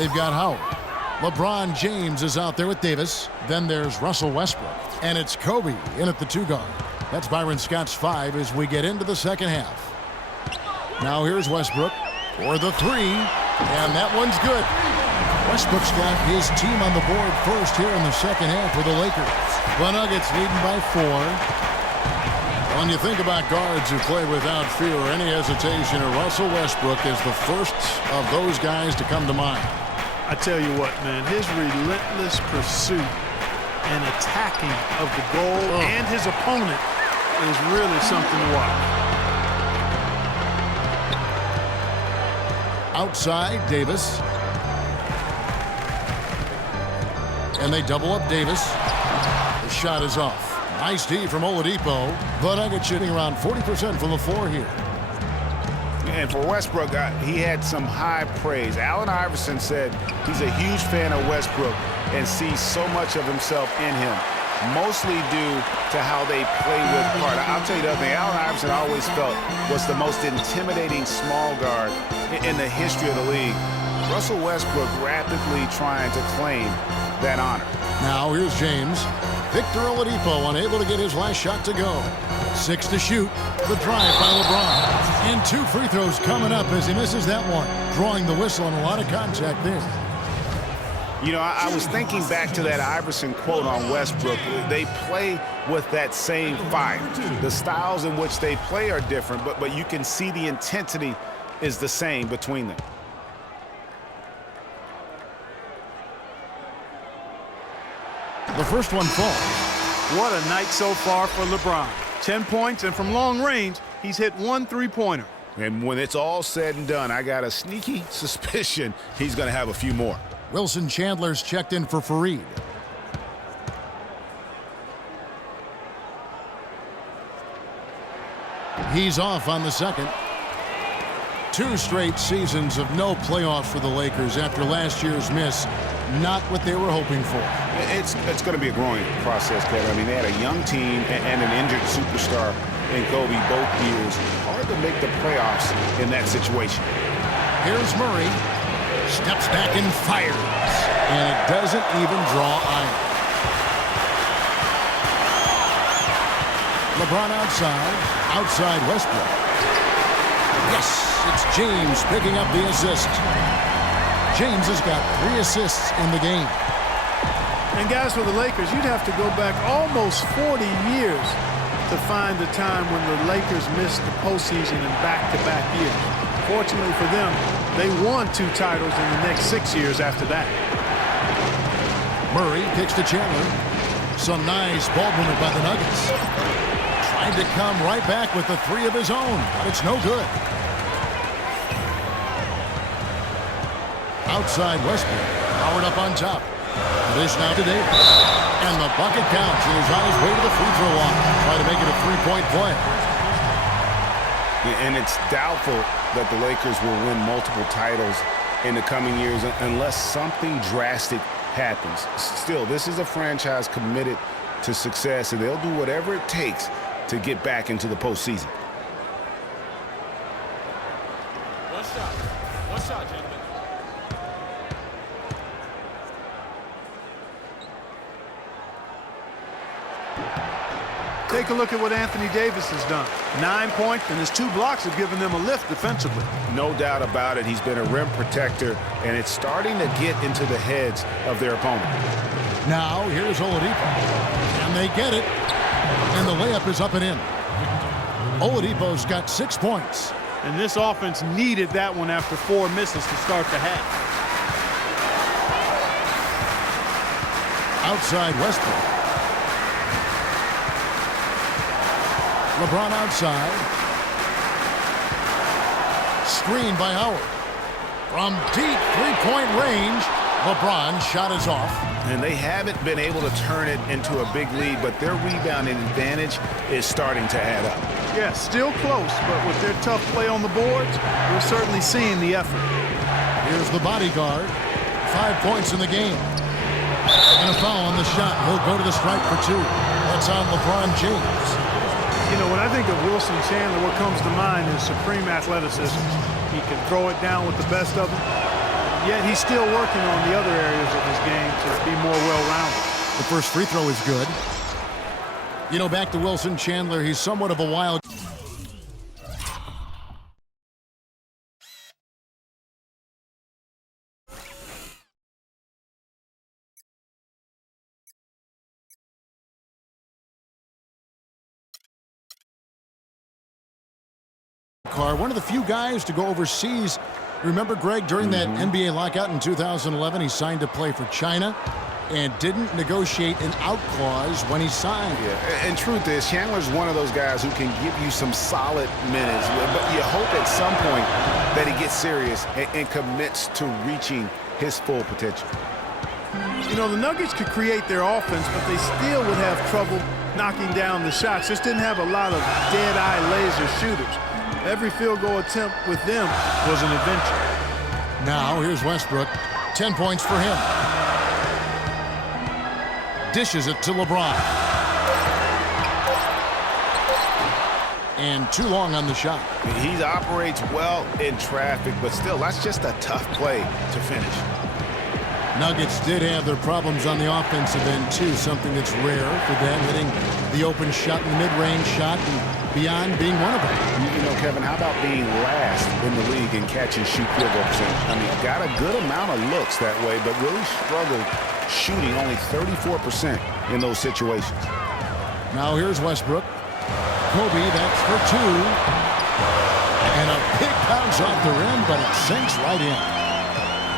They've got Howard. LeBron James is out there with Davis. Then there's Russell Westbrook. And it's Kobe in at the 2 guard. That's Byron Scott's 5 as we get into the second half. Now here's Westbrook for the 3. And that one's good. Westbrook's got his team on the board first here in the second half for the Lakers. The Nuggets leading by 4. When you think about guards who play without fear or any hesitation, Russell Westbrook is the first of those guys to come to mind. I tell you what, man, his relentless pursuit and attacking of the goal and his opponent is really something to watch. Outside, Davis. And they double up Davis. The shot is off. Nice D from Oladipo. The Nuggets shooting around 40% from the floor here. And for Westbrook, he had some high praise. Allen Iverson said he's a huge fan of Westbrook and sees so much of himself in him, mostly due to how they play with heart. I'll tell you the other thing, Allen Iverson always felt was the most intimidating small guard in the history of the league. Russell Westbrook rapidly trying to claim that honor. Now here's James. Victor Oladipo unable to get his last shot to go. 6 to shoot. The drive by LeBron. And 2 free throws coming up as he misses that one. Drawing the whistle on a lot of contact there. You know, I was thinking back to that Iverson quote on Westbrook. They play with that same fire. The styles in which they play are different, but you can see the intensity is the same between them. The first one falls. What a night so far for LeBron. 10 points, and from long range, he's hit 1 3-pointer. And when it's all said and done, I got a sneaky suspicion he's going to have a few more. Wilson Chandler's checked in for Fareed. He's off on the second. 2 straight seasons of no playoffs for the Lakers after last year's miss. Not what they were hoping for. It's going to be a growing process, Kevin. I mean, they had a young team and an injured superstar in Kobe both years. Hard to make the playoffs in that situation. Here's Murray. Steps back and fires. And it doesn't even draw iron. LeBron outside. Outside Westbrook. Yes, it's James picking up the assist. James has got 3 assists in the game. And guys, for the Lakers, you'd have to go back almost 40 years to find the time when the Lakers missed the postseason in back-to-back years. Fortunately for them, they won 2 titles in the next 6 years after that. Murray kicks to Chandler. Some nice ball movement by the Nuggets. Trying to come right back with the 3 of his own, but it's no good. Outside Westbrook. Howard up on top. Dish now to Davis. And the bucket counts. And he's on his way to the free throw line. Try to make it a 3-point play. And it's doubtful that the Lakers will win multiple titles in the coming years unless something drastic happens. Still, this is a franchise committed to success, and they'll do whatever it takes to get back into the postseason. One shot, gentlemen. Take a look at what Anthony Davis has done. 9 points, and his 2 blocks have given them a lift defensively. No doubt about it. He's been a rim protector, and it's starting to get into the heads of their opponent. Now, here's Oladipo. And they get it. And the layup is up and in. Oladipo's got 6 points. And this offense needed that one after 4 misses to start the half. Outside Westbrook. LeBron outside. Screen by Howard. From deep 3-point range, LeBron's shot is off. And they haven't been able to turn it into a big lead, but their rebounding advantage is starting to add up. Yeah, still close, but with their tough play on the boards, we're certainly seeing the effort. Here's the bodyguard. 5 points in the game. And a foul on the shot. He'll go to the stripe for 2. That's on LeBron James. You know, when I think of Wilson Chandler, what comes to mind is supreme athleticism. He can throw it down with the best of them. yet he's still working on the other areas of his game to be more well-rounded. The first free throw is good. You know, back to Wilson Chandler, he's somewhat of a wild. One of the few guys to go overseas. Remember, Greg, during that NBA lockout in 2011, he signed to play for China and didn't negotiate an out clause when he signed. Yeah, and truth is, Chandler's one of those guys who can give you some solid minutes, but you hope at some point that he gets serious and commits to reaching his full potential. You know, the Nuggets could create their offense, but they still would have trouble knocking down the shots. Just didn't have a lot of dead-eye laser shooters. Every field goal attempt with them was an adventure. Now, here's Westbrook. 10 points for him. Dishes it to LeBron. And too long on the shot. He operates well in traffic, but still, that's just a tough play to finish. Nuggets did have their problems on the offensive end, too, something that's rare for them, hitting the open shot and the mid-range shot and beyond being one of them. You know, Kevin, how about being last in the league in catch and shoot field goal percentage? I mean, got a good amount of looks that way, but really struggled shooting only 34% in those situations. Now here's Westbrook. Kobe, that's for two. And a big bounce off the rim, but it sinks right in.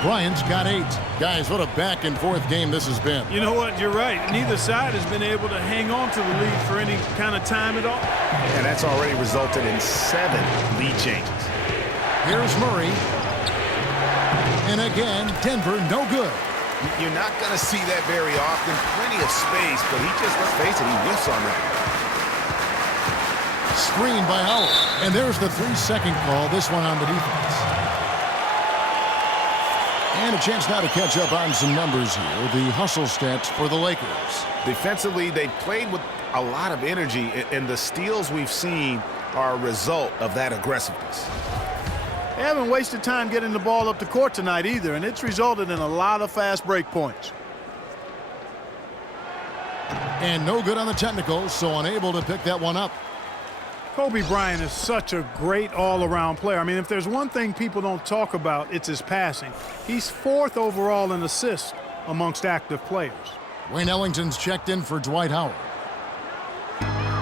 Bryant's got 8. Guys, what a back-and-forth game this has been. You know what? You're right. Neither side has been able to hang on to the lead for any kind of time at all. And that's already resulted in 7 lead changes. Here's Murray. And again, Denver, no good. You're not going to see that very often. Plenty of space, but he just, let's face it, he whiffs on that. Screen by Howard. And there's the 3-second call, this one on the defense. And a chance now to catch up on some numbers here. The hustle stats for the Lakers. Defensively, they played with a lot of energy, and the steals we've seen are a result of that aggressiveness. They haven't wasted time getting the ball up the court tonight either, and it's resulted in a lot of fast break points. And no good on the technicals, so unable to pick that one up. Kobe Bryant is such a great all-around player. I mean, if there's one thing people don't talk about, it's his passing. He's 4th overall in assists amongst active players. Wayne Ellington's checked in for Dwight Howard.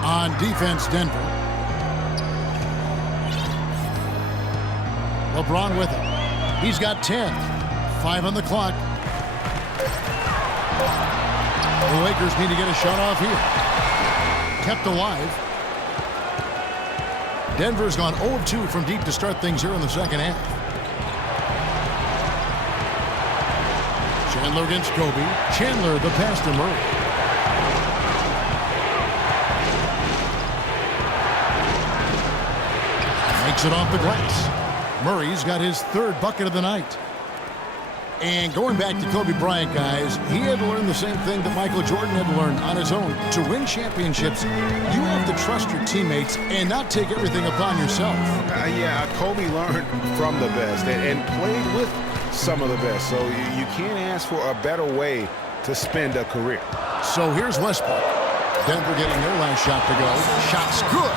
On defense, Denver. LeBron with him. He's got 10. 5 on the clock. The Lakers need to get a shot off here. Kept alive. Denver's gone 0 of 2 from deep to start things here in the second half. Chandler against Kobe. Chandler the pass to Murray. Makes it off the glass. Murray's got his 3rd bucket of the night. And going back to Kobe Bryant, guys, he had to learn the same thing that Michael Jordan had learned on his own. To win championships, you have to trust your teammates and not take everything upon yourself. Yeah, Kobe learned from the best and played with some of the best. So you can't ask for a better way to spend a career. So here's Westbrook. Denver getting their last shot to go. Shot's good.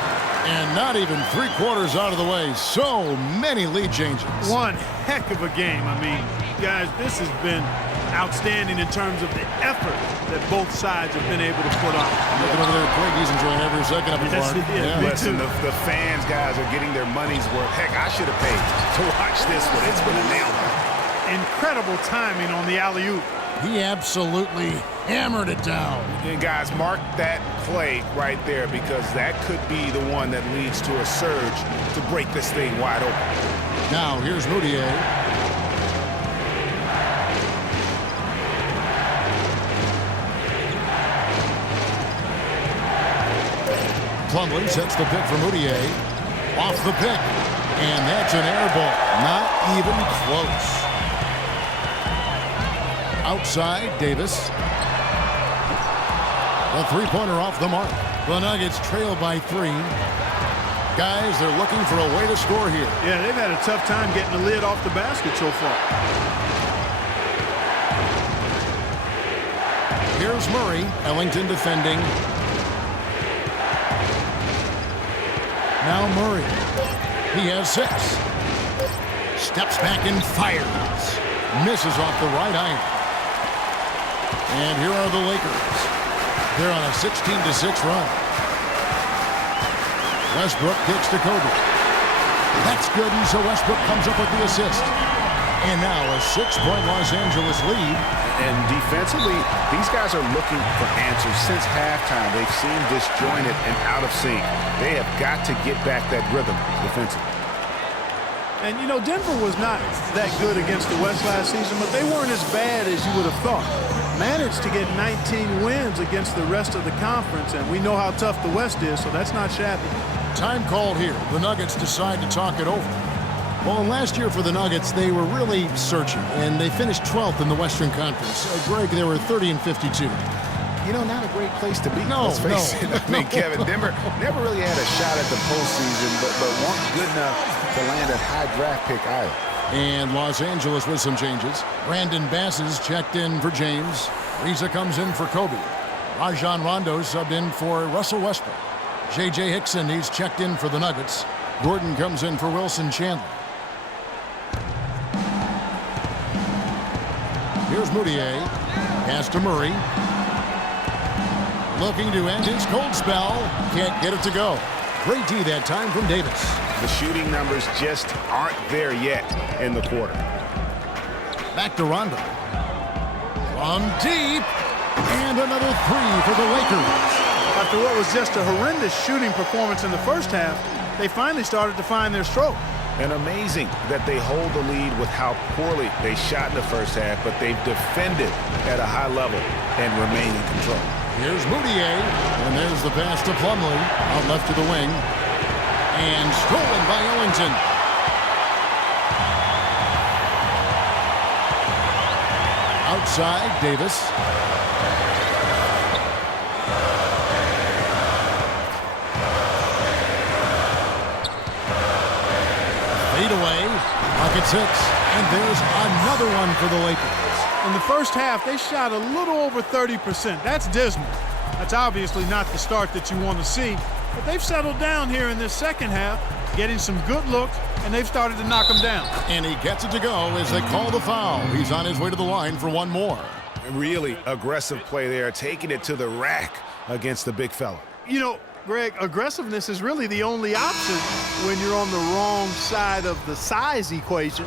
And not even 3/4 out of the way. So many lead changes. One heck of a game. I mean, guys, this has been outstanding in terms of the effort that both sides have been able to put on. Looking over there, Craig, he's enjoying every second of it. Yeah. Listen, the fans, guys, are getting their money's worth. Heck, I should have paid to watch this one. It's been a nail. Incredible timing on the alley-oop. He absolutely hammered it down. And guys, mark that play right there, because that could be the one that leads to a surge to break this thing wide open. Now here's Moutier. Plumlee sets the pick for Moutier. Off the pick. And that's an air ball. Not even close. Outside, Davis. The 3-pointer off the mark. The Nuggets trail by 3. Guys, they're looking for a way to score here. Yeah, they've had a tough time getting the lid off the basket so far. Here's Murray. Ellington defending. Now Murray. He has 6. Steps back and fires. Misses off the right iron. And here are the Lakers. They're on a 16-6 run. Westbrook kicks to Kobe. That's good, and so Westbrook comes up with the assist. And now a 6-point Los Angeles lead. And defensively, these guys are looking for answers since halftime. They've seemed disjointed and out of sync. They have got to get back that rhythm defensively. And, you know, Denver was not that good against the West last season, but they weren't as bad as you would have thought. Managed to get 19 wins against the rest of the conference, and we know how tough the West is, so that's not shabby. Time called here. The Nuggets decide to talk it over. Well, last year for the Nuggets, they were really searching, and they finished 12th in the Western Conference. Greg, they were 30-52. You know, not a great place to be. No, let's face it. I mean, Kevin, Denver never really had a shot at the postseason, but weren't good enough to land a high draft pick either. And Los Angeles with some changes. Brandon Bass is checked in for James. Reza comes in for Kobe. Rajon Rondo subbed in for Russell Westbrook. J.J. Hickson, he's checked in for the Nuggets. Gordon comes in for Wilson Chandler. Here's Moutier. Pass to Murray. Looking to end his cold spell. Can't get it to go. Great D that time from Davis. The shooting numbers just aren't there yet in the quarter. Back to Rondo. From deep. And another 3 for the Lakers. After what was just a horrendous shooting performance in the first half, they finally started to find their stroke. And amazing that they hold the lead with how poorly they shot in the first half, but they've defended at a high level and remain in control. Here's Moutier, and there's the pass to Plumlee, out left to the wing. And stolen by Ellington. Outside, Davis. Fade away, pocket 6, and there's another one for the Lakers. In the first half, they shot a little over 30%. That's dismal. That's obviously not the start that you want to see, but they've settled down here in this second half, getting some good looks, and they've started to knock them down. And he gets it to go as they call the foul. He's on his way to the line for one more. Really aggressive play there, taking it to the rack against the big fella. You know, Greg, aggressiveness is really the only option when you're on the wrong side of the size equation.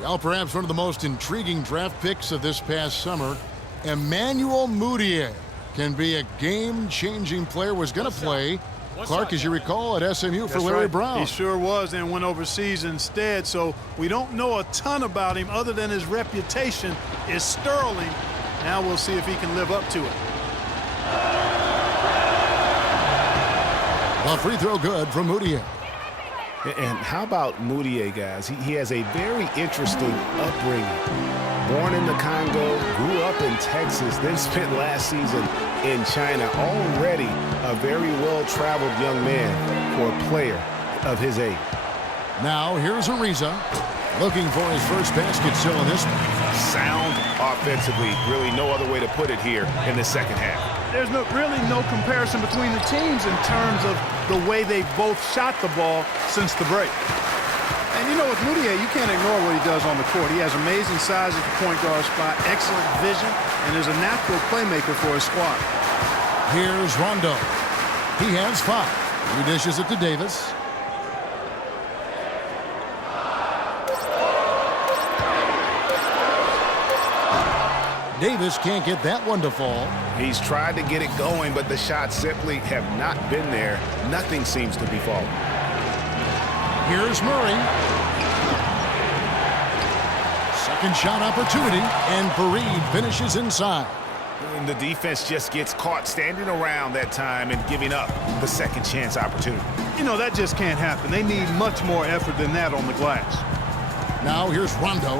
Well, perhaps one of the most intriguing draft picks of this past summer, Emmanuel Mudiay, can be a game-changing player. Was going to play, Clark, as you recall, at SMU for Larry Brown. He sure was, and went overseas instead. So we don't know a ton about him other than his reputation is sterling. Now we'll see if he can live up to it. A free throw good from Mudiay. And how about Moutier, guys? He has a very interesting upbringing. Born in the Congo, grew up in Texas, then spent last season in China. Already a very well-traveled young man for a player of his age. Now here's Ariza, looking for his first basket still in this one. Sound offensively, really no other way to put it here in the second half. There's really no comparison between the teams in terms of the way they both shot the ball since the break. And you know, with Moutier, you can't ignore what he does on the court. He has amazing size at the point guard spot, excellent vision, and is a natural playmaker for his squad. Here's Rondo. He has 5. He dishes it to Davis. Davis can't get that one to fall. He's tried to get it going, but the shots simply have not been there. Nothing seems to be falling. Here's Murray. Second shot opportunity, and Fareed finishes inside. And the defense just gets caught standing around that time and giving up the second chance opportunity. You know, that just can't happen. They need much more effort than that on the glass. Now here's Rondo.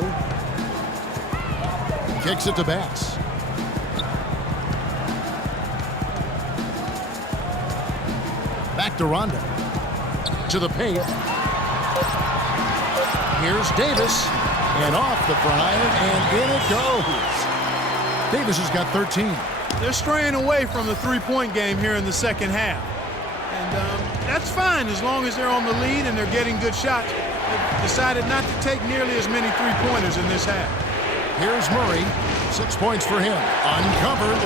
Kicks it to Bass. Back to Rondo. to the paint. Here's Davis. And off the front iron, and in it goes. Davis has got 13. They're straying away from the three-point game here in the second half. And that's fine as long as they're on the lead and they're getting good shots. They decided not to take nearly as many three-pointers in this half. Here's Murray. 6 points for him. Uncovered.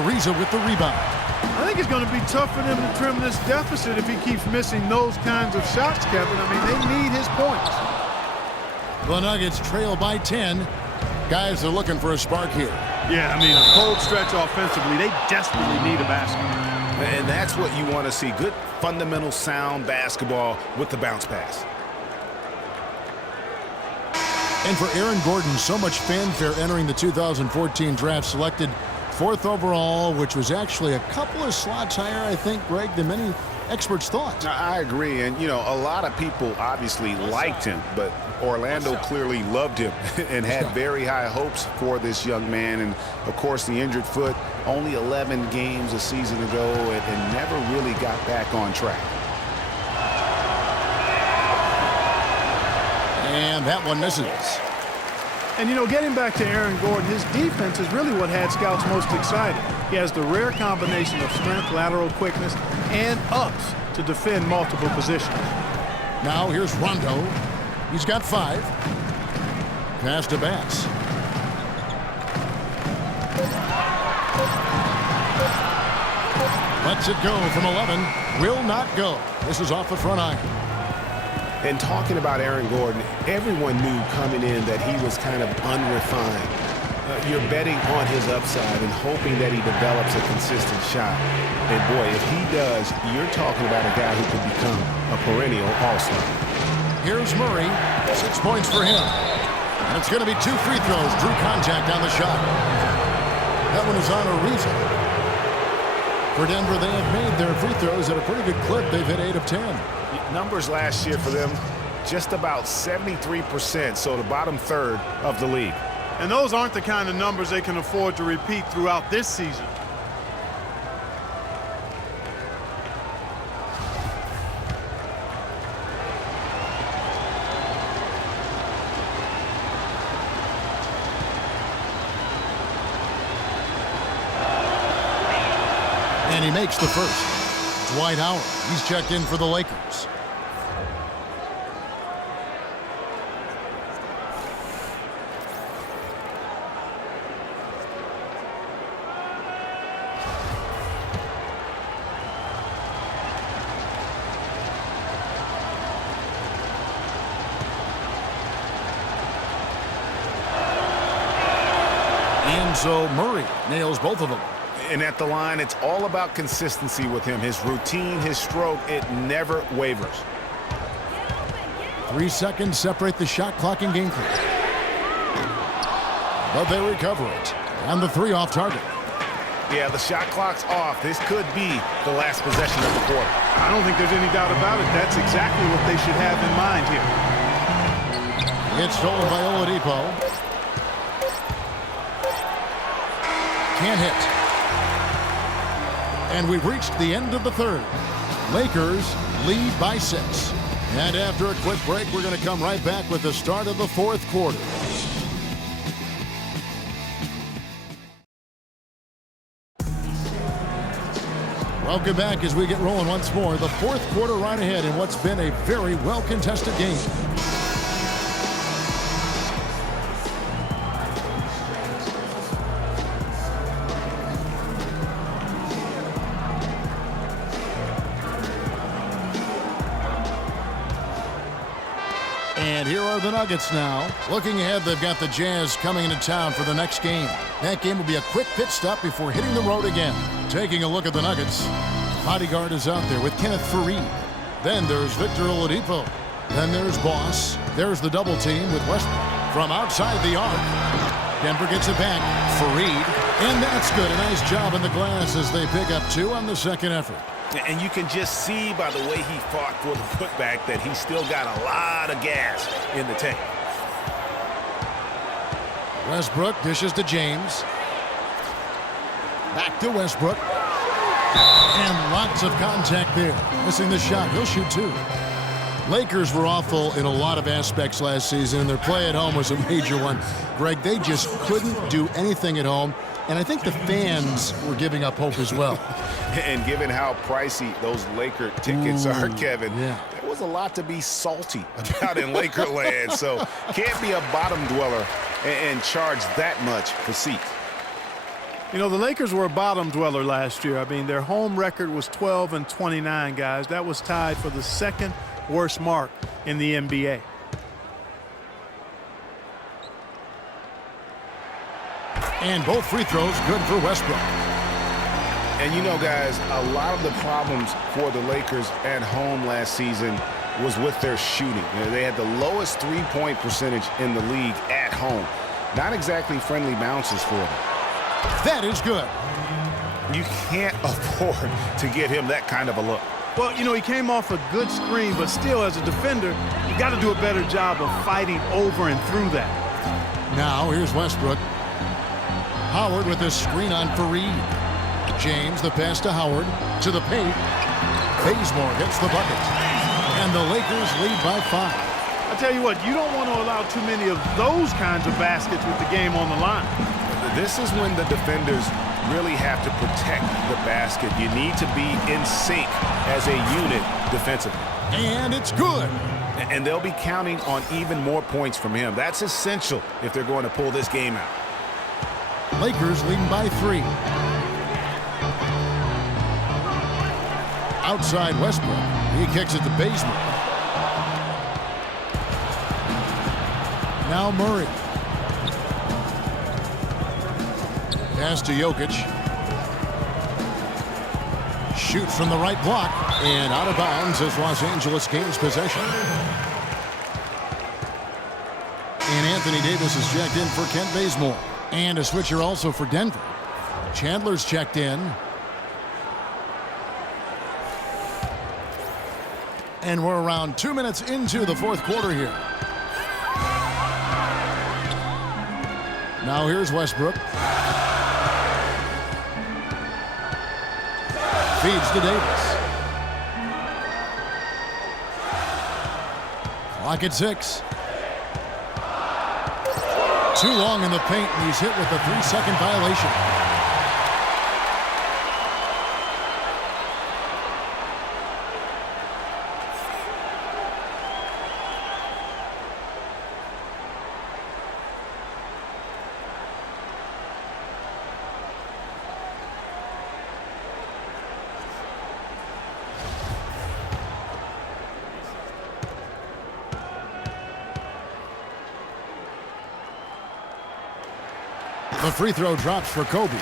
Ariza with the rebound. I think it's going to be tough for them to trim this deficit if he keeps missing those kinds of shots, Kevin. I mean, they need his points. The Nuggets trail by 10. Guys are looking for a spark here. Yeah, I mean, a cold stretch offensively. They desperately need a basket. And that's what you want to see. Good, fundamental, sound basketball with the bounce pass. And for Aaron Gordon, so much fanfare entering the 2014 draft, selected 4th overall, which was actually a couple of slots higher, I think, Greg, than many experts thought. I agree. And, you know, a lot of people obviously liked him, but Orlando clearly loved him and had very high hopes for this young man. And, of course, the injured foot, only 11 games a season ago and never really got back on track. And that one misses. And, you know, getting back to Aaron Gordon, his defense is really what had scouts most excited. He has the rare combination of strength, lateral quickness, and ups to defend multiple positions. Now here's Rondo. He's got 5. Pass to Bass. Lets it go from 11. Will not go. This is off the front iron. And talking about Aaron Gordon, everyone knew coming in that he was kind of unrefined. You're betting on his upside and hoping that he develops a consistent shot. And boy, if he does, you're talking about a guy who could become a perennial all-star. Here's Murray. 6 points for him. And it's going to be 2 free throws. Drew contact on the shot. That one is on Ariza. For Denver, they have made their free throws at a pretty good clip. They've hit 8 of 10. Numbers last year for them, just about 73%, so the bottom third of the league. And those aren't the kind of numbers they can afford to repeat throughout this season. And he makes the first. Dwight Howard, he's checked in for the Lakers. And so Murray nails both of them. And at the line, it's all about consistency with him. His routine, his stroke, it never wavers. 3 seconds separate the shot clock and game clock. But they recover it. And the 3 off target. Yeah, the shot clock's off. This could be the last possession of the quarter. I don't think there's any doubt about it. That's exactly what they should have in mind here. It's stolen by Oladipo. Can't hit. And we've reached the end of the third. Lakers lead by 6. And after a quick break, we're going to come right back with the start of the 4th quarter. Welcome back as we get rolling once more. The 4th quarter right ahead in what's been a very well-contested game. And here are the Nuggets now. Looking ahead, they've got the Jazz coming into town for the next game. That game will be a quick pit stop before hitting the road again. Taking a look at the Nuggets. Bodyguard is out there with Kenneth Faried. Then there's Victor Oladipo. Then there's Boss. There's the double team with Westbrook. From outside the arc, Denver gets it back. Faried. And that's good. A nice job in the glass as they pick up 2 on the second effort. And you can just see by the way he fought for the putback that he's still got a lot of gas in the tank. Westbrook dishes to James. Back to Westbrook. And lots of contact there. Missing the shot. He'll shoot two. Lakers were awful in a lot of aspects last season, and their play at home was a major one. Greg, they just couldn't do anything at home, and I think the fans were giving up hope as well. And given how pricey those Laker tickets are, Kevin, yeah. there was a lot to be salty about in Laker land. So can't be a bottom dweller and charge that much for seats. You know, the Lakers were a bottom dweller last year. I mean, their home record was 12-29, guys. That was tied for the second worst mark in the NBA. And both free throws good for Westbrook. And you know, guys, a lot of the problems for the Lakers at home last season was with their shooting. You know, they had the lowest three-point percentage in the league at home. Not exactly friendly bounces for them. That is good. You can't afford to get him that kind of a look. Well, you know, he came off a good screen, but still, as a defender, you got to do a better job of fighting over and through that. Now, here's Westbrook. Howard with a screen on Fareed. James, the pass to Howard. To the paint. Bazemore gets the bucket. And the Lakers lead by 5. I tell you what, you don't want to allow too many of those kinds of baskets with the game on the line. This is when the defenders really have to protect the basket. You need to be in sync as a unit defensively. And it's good. And they'll be counting on even more points from him. That's essential if they're going to pull this game out. Lakers leading by 3. Outside Westbrook. He kicks it to Bazemore. Now Murray. Pass to Jokic. Shoots from the right block. And out of bounds as Los Angeles gains possession. And Anthony Davis is checked in for Kent Bazemore. And a switcher also for Denver. Chandler's checked in. And we're around 2 minutes into the fourth quarter here. Now here's Westbrook. Feeds to Davis. Clock at 6. Too long in the paint, and he's hit with a 3-second violation. The free throw drops for Kobe.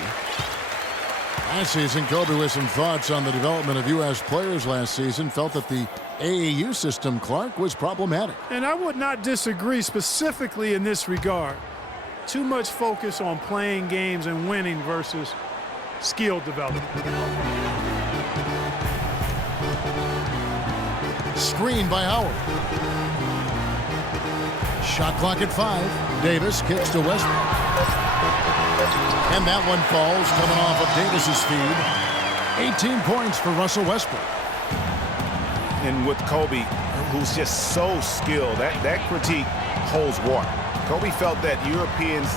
Last season, Kobe with some thoughts on the development of U.S. players last season. Felt that the AAU system, Clark, was problematic. And I would not disagree specifically in this regard. Too much focus on playing games and winning versus skill development. Screen by Howard. Shot clock at 5. Davis kicks to Westbrook. And that one falls, coming off of Davis's feed. 18 points for Russell Westbrook. And with Kobe, who's just so skilled, that critique holds water. Kobe felt that Europeans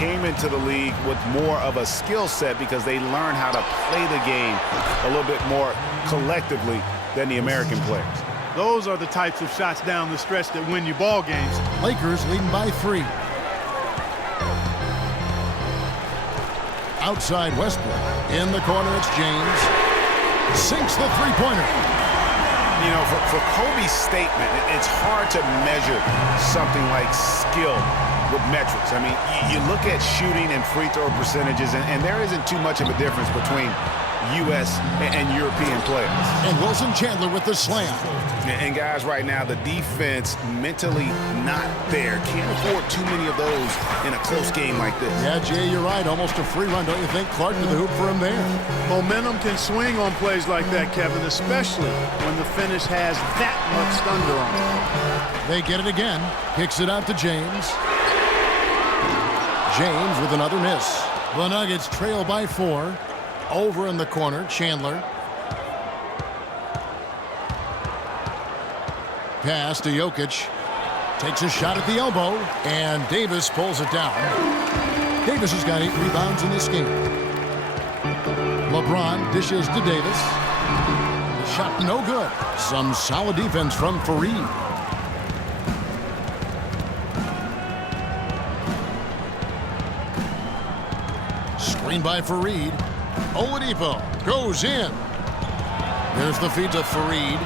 came into the league with more of a skill set because they learned how to play the game a little bit more collectively than the American players. Those are the types of shots down the stretch that win you ball games. Lakers leading by 3. Outside Westbrook. In the corner, it's James. Sinks the three-pointer. You know, for Kobe's statement, it's hard to measure something like skill with metrics. I mean, you look at shooting and free throw percentages, and there isn't too much of a difference between U.S. and European players. And Wilson Chandler with the slam. And guys, right now, the defense mentally not there. Can't afford too many of those in a close game like this. Yeah, Jay, you're right. Almost a free run, don't you think? Clark to the hoop for him there. Momentum can swing on plays like that, Kevin, especially when the finish has that much thunder on it. They get it again. Kicks it out to James. James with another miss. The Nuggets trail by 4. Over in the corner, Chandler. Pass to Jokic. Takes a shot at the elbow, and Davis pulls it down. Davis has got 8 rebounds in this game. LeBron dishes to Davis. The shot no good. Some solid defense from Fareed. Screen by Fareed. Oladipo goes in. There's the feed to Fareed.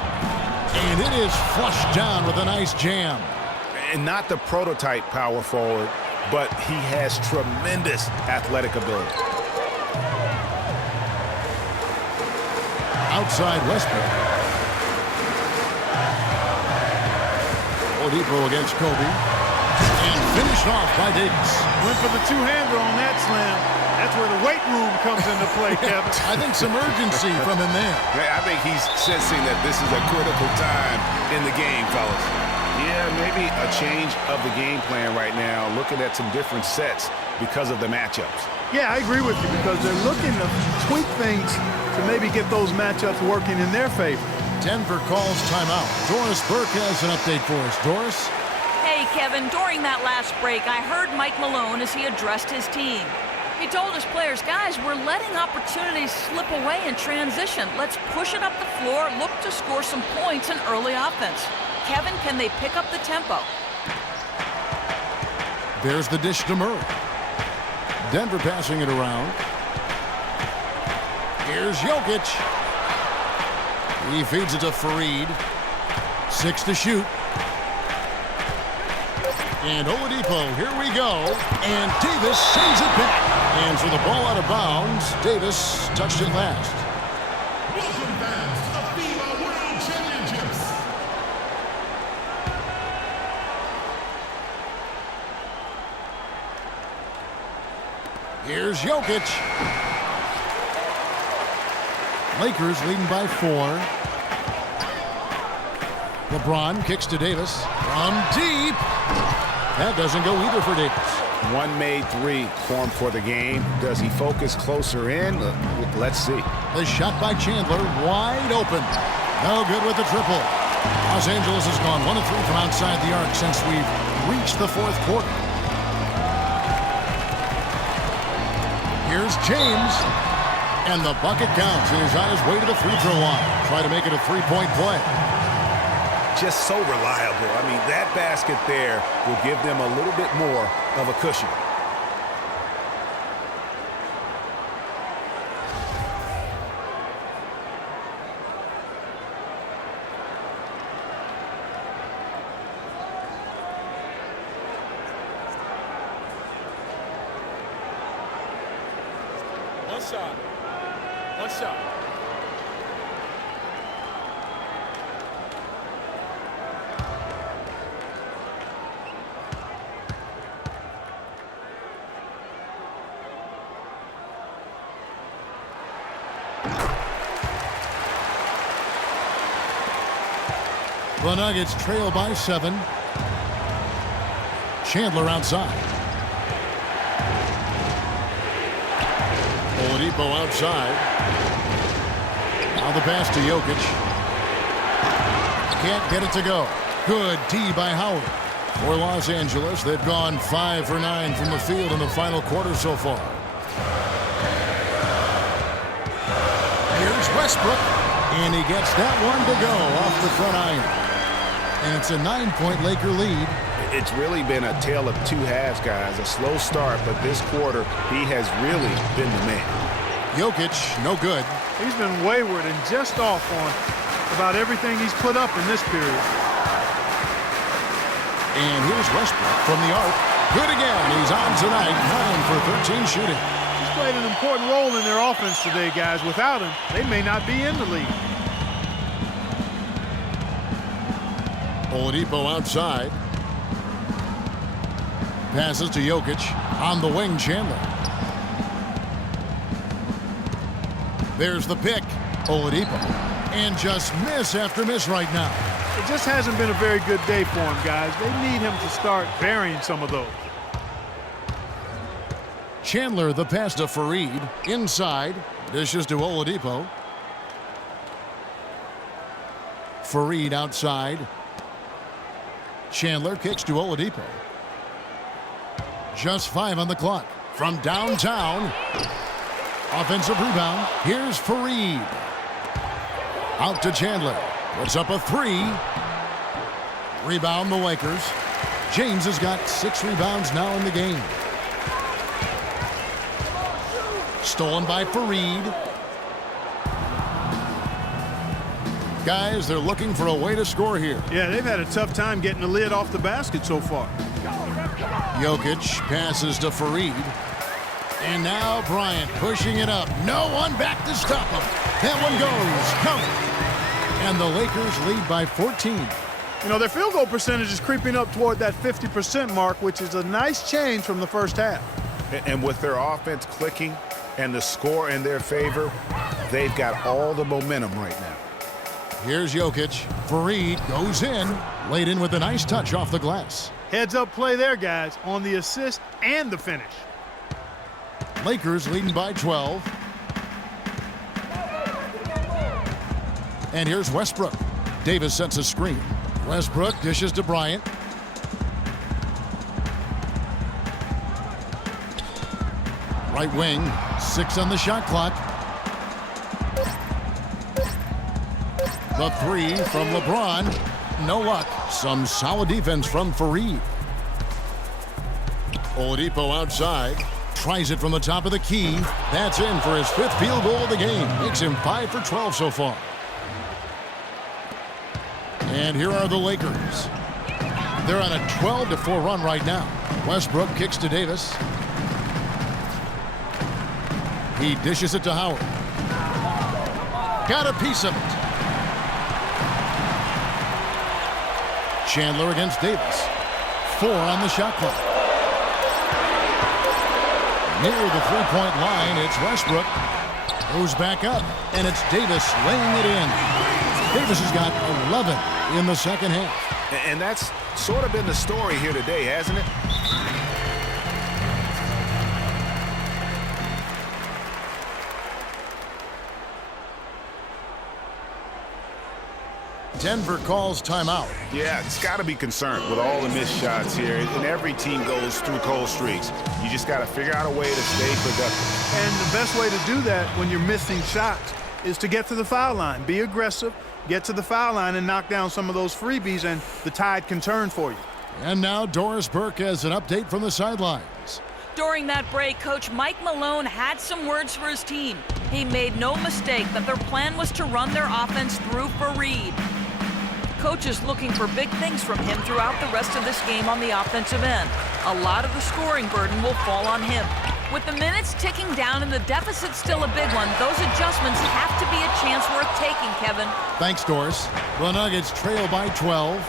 And it is flushed down with a nice jam. And not the prototype power forward, but he has tremendous athletic ability. Outside Westbrook. Oladipo against Kobe. And finished off by Davis. Went for the two-hander on that slam. That's where the weight room comes into play, Kevin. I think some urgency from him there. I think he's sensing that this is a critical time in the game, fellas. Yeah, maybe a change of the game plan right now, looking at some different sets because of the matchups. Yeah, I agree with you because they're looking to tweak things to maybe get those matchups working in their favor. Denver calls timeout. Doris Burke has an update for us. Doris? Hey, Kevin, during that last break, I heard Mike Malone as he addressed his team. He told his players, guys, we're letting opportunities slip away in transition. Let's push it up the floor, look to score some points in early offense. Kevin, can they pick up the tempo? There's the dish to Murray. Denver passing it around. Here's Jokic. He feeds it to Fareed. 6 to shoot. And Oladipo, here we go. And Davis sends it back. And for the ball out of bounds, Davis touched it last. Welcome fans to the FIBA World Championships. Here's Jokic. Lakers leading by 4. LeBron kicks to Davis. From deep. That doesn't go either for Davis. One made 3 formed for the game. Does he focus closer in? Let's see. The shot by Chandler, wide open. No good with the triple. Los Angeles has gone 1 of 3 from outside the arc since we've reached the 4th quarter. Here's James. And the bucket counts, and he's on his way to the free throw line. Try to make it a 3-point play. Just so reliable. I mean, that basket there will give them a little bit more of a cushion. One shot. One shot. The Nuggets trail by 7. Chandler outside. Oladipo outside. Now the pass to Jokic. Can't get it to go. Good D by Howard. For Los Angeles, they've gone 5 for 9 from the field in the final quarter so far. Here's Westbrook. And he gets that one to go off the front iron. And it's a 9-point Laker lead. It's really been a tale of 2 halves, guys. A slow start, but this quarter, he has really been the man. Jokic, no good. He's been wayward and just off on about everything he's put up in this period. And here's Westbrook from the arc. Good again. He's on tonight, 9 for 13 shooting. He's played an important role in their offense today, guys. Without him, they may not be in the league. Oladipo outside. Passes to Jokic. On the wing, Chandler. There's the pick. Oladipo. And just miss after miss right now. It just hasn't been a very good day for him, guys. They need him to start burying some of those. Chandler, the pass to Fareed. Inside. Dishes to Oladipo. Faried outside. Chandler kicks to Oladipo. Just 5 on the clock. From downtown. Offensive rebound. Here's Faried. Out to Chandler. Puts up a 3. Rebound the Lakers. James has got 6 rebounds now in the game. Stolen by Faried. Guys, they're looking for a way to score here. Yeah, they've had a tough time getting the lid off the basket so far. Jokic passes to Faried. And now Bryant pushing it up. No one back to stop him. That one goes. Covered. And the Lakers lead by 14. You know, their field goal percentage is creeping up toward that 50% mark, which is a nice change from the first half. And with their offense clicking and the score in their favor, they've got all the momentum right now. Here's Jokic. Faried goes in. Laid in with a nice touch off the glass. Heads-up play there, guys, on the assist and the finish. Lakers leading by 12. And here's Westbrook. Davis sets a screen. Westbrook dishes to Bryant. Right wing, 6 on the shot clock. The 3 from LeBron. No luck. Some solid defense from Faried. Oladipo outside. Tries it from the top of the key. That's in for his 5th field goal of the game. Makes him 5 for 12 so far. And here are the Lakers. They're on a 12-4 run right now. Westbrook kicks to Davis. He dishes it to Howard. Got a piece of it. Chandler against Davis. 4 on the shot clock. Near the three-point line, it's Westbrook. Goes back up, and it's Davis laying it in. Davis has got 11 in the second half. And that's sort of been the story here today, hasn't it? Denver calls timeout. Yeah, it's got to be concerned with all the missed shots here. And every team goes through cold streaks. You just got to figure out a way to stay productive. And the best way to do that when you're missing shots is to get to the foul line. Be aggressive, get to the foul line, and knock down some of those freebies, and the tide can turn for you. And now Doris Burke has an update from the sidelines. During that break, Coach Mike Malone had some words for his team. He made no mistake that their plan was to run their offense through Faried. Coach is looking for big things from him throughout the rest of this game on the offensive end. A lot of the scoring burden will fall on him. With the minutes ticking down and the deficit still a big one, those adjustments have to be a chance worth taking, Kevin. Thanks, Doris. The Nuggets trail by 12.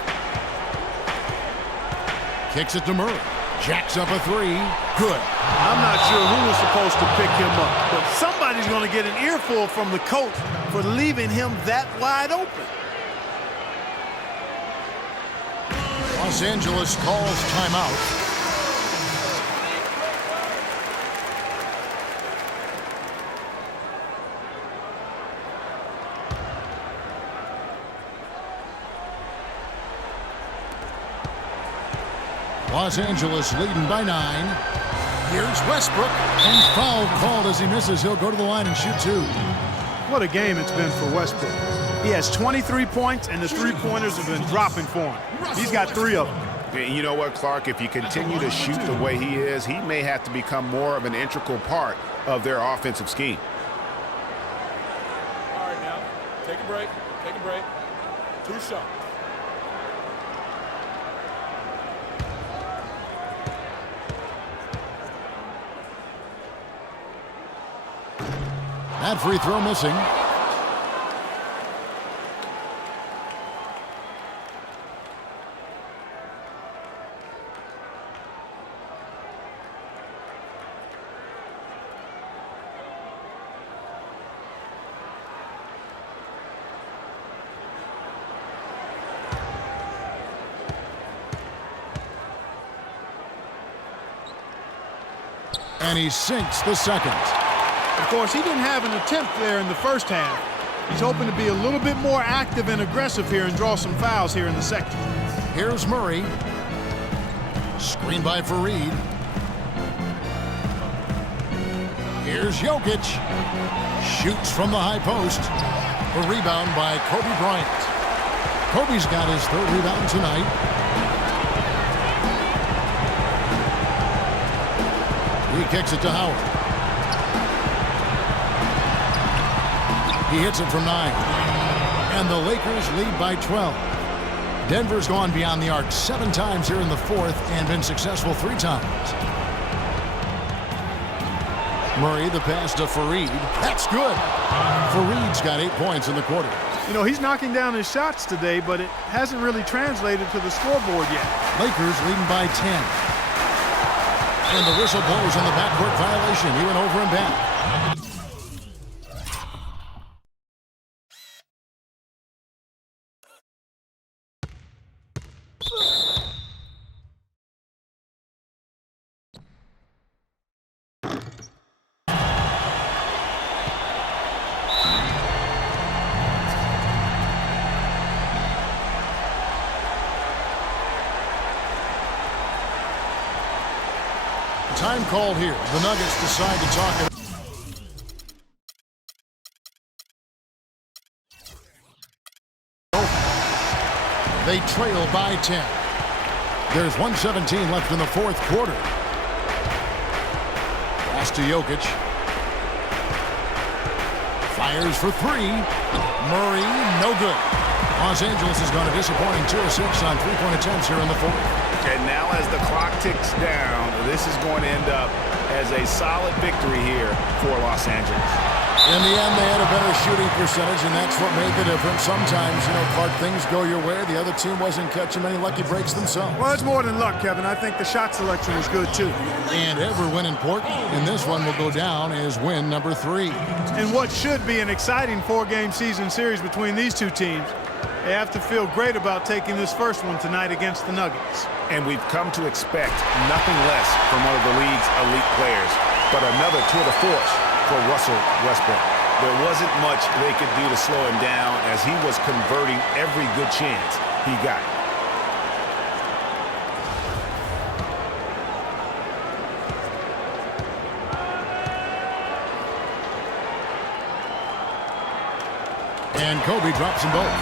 Kicks it to Murray. Jacks up a 3. Good. I'm not sure who was supposed to pick him up, but somebody's going to get an earful from the coach for leaving him that wide open. Los Angeles calls timeout. Los Angeles leading by 9. Here's Westbrook, and foul called as he misses. He'll go to the line and shoot 2. What a game it's been for Westbrook. He has 23 points, and the three-pointers have been dropping for him. He's got 3 of them. And you know what, Clark? If you continue to shoot the way he is, he may have to become more of an integral part of their offensive scheme. All right, now, take a break. Take a break. 2 shots. That free throw missing. And he sinks the second. Of course, he didn't have an attempt there in the first half. He's hoping to be a little bit more active and aggressive here and draw some fouls here in the second. Here's Murray. Screen by Fareed. Here's Jokic. Shoots from the high post. A rebound by Kobe Bryant. Kobe's got his third rebound tonight. He kicks it to Howard. He hits it from 9. And the Lakers lead by 12. Denver's gone beyond the arc 7 times here in the fourth and been successful 3 times. Murray, the pass to Fareed. That's good. Fareed's got 8 points in the quarter. You know, he's knocking down his shots today, but it hasn't really translated to the scoreboard yet. Lakers leading by 10. And the whistle blows on the backcourt violation. He went over and back. Time called here. The Nuggets decide to talk it. They trail by 10. There's 1:17 left in the fourth quarter. Pass to Jokic. Fires for 3. Murray, no good. Los Angeles has gone a disappointing 2 of 6 on 3-point attempts here in the fourth. And now as the clock ticks down, this is going to end up as a solid victory here for Los Angeles. In the end, they had a better shooting percentage, and that's what made the difference. Sometimes, Clark, things go your way. The other team wasn't catching many lucky breaks themselves. Well, it's more than luck, Kevin. I think the shot selection was good, too. And every win important, and this one will go down as win number 3. And what should be an exciting 4-game season series between these two teams, they have to feel great about taking this first one tonight against the Nuggets. And we've come to expect nothing less from one of the league's elite players, but another tour de force for Russell Westbrook. There wasn't much they could do to slow him down as he was converting every good chance he got. And Kobe drops them both.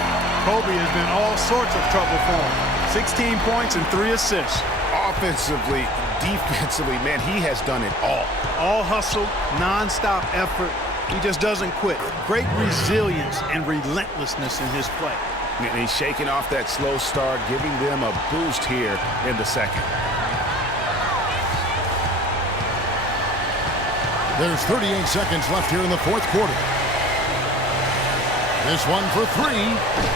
Kobe has been all sorts of trouble for him. 16 points and 3 assists. Offensively, defensively, man, he has done it all. All hustle, non-stop effort. He just doesn't quit. Great resilience and relentlessness in his play. And he's shaking off that slow start, giving them a boost here in the second. There's 38 seconds left here in the fourth quarter. This one for 3.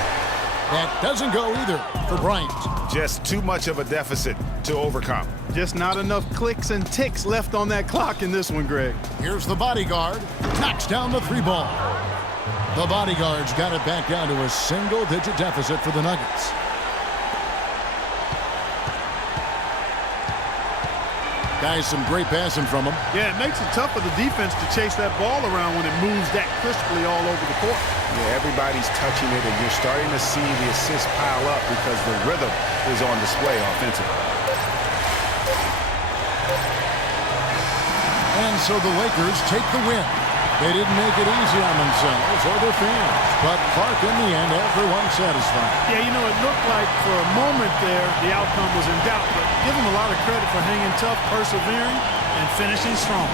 That doesn't go either for Bryant. Just too much of a deficit to overcome. Just not enough clicks and ticks left on that clock in this one, Greg. Here's the bodyguard. Knocks down the 3 ball. The bodyguard's got it back down to a single-digit deficit for the Nuggets. Guys, some great passing from him. Yeah, it makes it tough for the defense to chase that ball around when it moves that crisply all over the court. Yeah, everybody's touching it, and you're starting to see the assists pile up because the rhythm is on display offensively. And so the Lakers take the win. They didn't make it easy on themselves or their fans, but Clark, in the end, everyone satisfied. Yeah, it looked like for a moment there the outcome was in doubt, but give them a lot of credit for hanging tough, persevering, and finishing strong.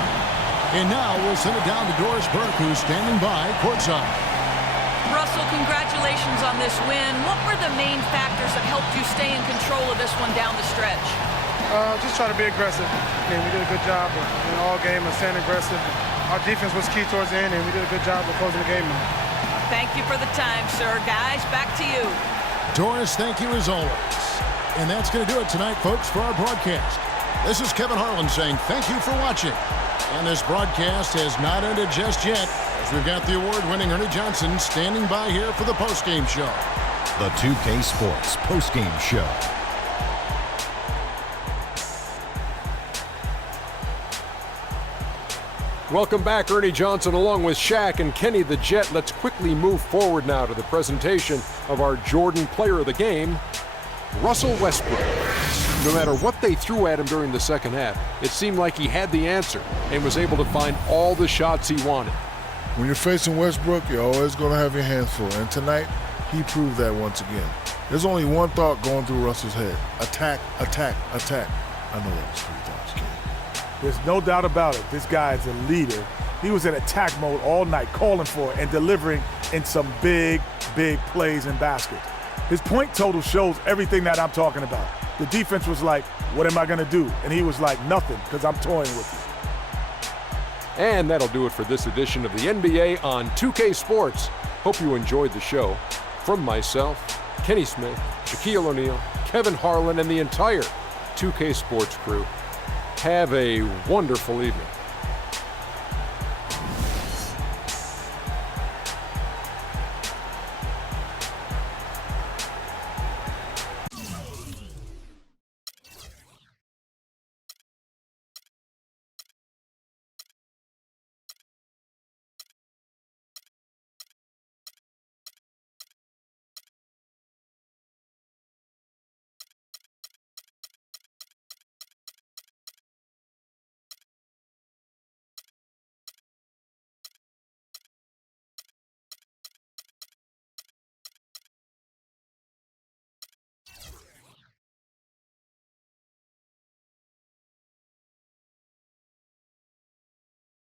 And now we'll send it down to Doris Burke, who's standing by courtside. Russell, congratulations on this win. What were the main factors that helped you stay in control of this one down the stretch? Just try to be aggressive. We did a good job in all game of staying aggressive. Our defense was key towards the end, and we did a good job of closing the game out. Thank you for the time, sir. Guys, back to you. Doris, thank you as always. And that's going to do it tonight, folks, for our broadcast. This is Kevin Harlan saying thank you for watching. And this broadcast has not ended just yet, as we've got the award-winning Ernie Johnson standing by here for the postgame show. The 2K Sports postgame show. Welcome back, Ernie Johnson, along with Shaq and Kenny the Jet. Let's quickly move forward now to the presentation of our Jordan Player of the Game, Russell Westbrook. No matter what they threw at him during the second half, it seemed like he had the answer and was able to find all the shots he wanted. When you're facing Westbrook, you're always going to have your hands full. And tonight, he proved that once again. There's only one thought going through Russell's head. Attack, attack, attack. I know that was 3 times, King. There's no doubt about it. This guy is a leader. He was in attack mode all night, calling for it and delivering in some big, big plays and baskets. His point total shows everything that I'm talking about. The defense was like, what am I going to do? And he was like, nothing, because I'm toying with you. And that'll do it for this edition of the NBA on 2K Sports. Hope you enjoyed the show. From myself, Kenny Smith, Shaquille O'Neal, Kevin Harlan, and the entire 2K Sports crew, have a wonderful evening.